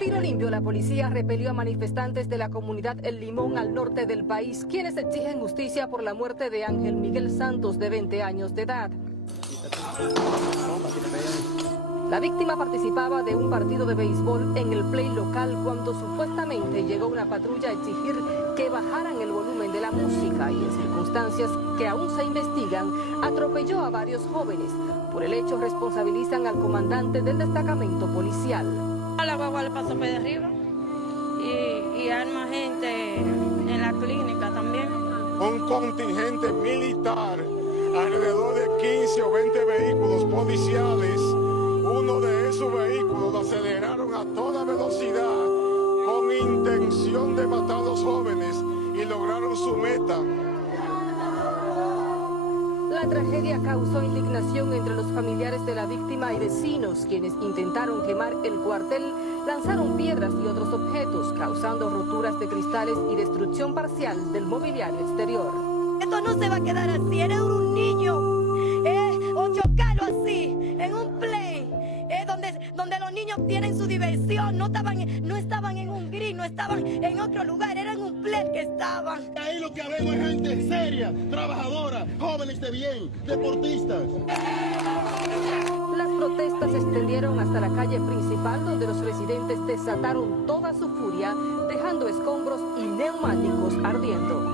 tiro limpio, la policía repelió a manifestantes de la comunidad El Limón al norte del país, quienes exigen justicia por la muerte de Ángel Miguel Santos, de 20 años de edad. La víctima participaba de un partido de béisbol en el play local cuando supuestamente llegó una patrulla a exigir que bajaran el volumen de la música y, en circunstancias que aún se investigan, atropelló a varios jóvenes. Por el hecho responsabilizan al comandante del destacamento policial. A la guagua le pasó por de arriba y arma gente en la clínica también. Un contingente militar, alrededor de 15 o 20 vehículos policiales, uno de esos vehículos lo aceleraron a toda velocidad con intención de matar a los jóvenes y lograron su meta. La tragedia causó indignación entre los familiares de la víctima y vecinos, quienes intentaron quemar el cuartel, lanzaron piedras y otros objetos, causando roturas de cristales y destrucción parcial del mobiliario exterior. Esto no se va a quedar así, eres un niño, o chocarlo así, en un play, donde los niños tienen su diversión, no estaban en un gris, no estaban en otro lugar, eran un play que estaban. Ahí lo que vemos es gente seria, trabajadora, jóvenes de bien, deportistas. Las protestas se extendieron hasta la calle principal, donde los residentes desataron toda su furia, dejando escombros y neumáticos ardiendo.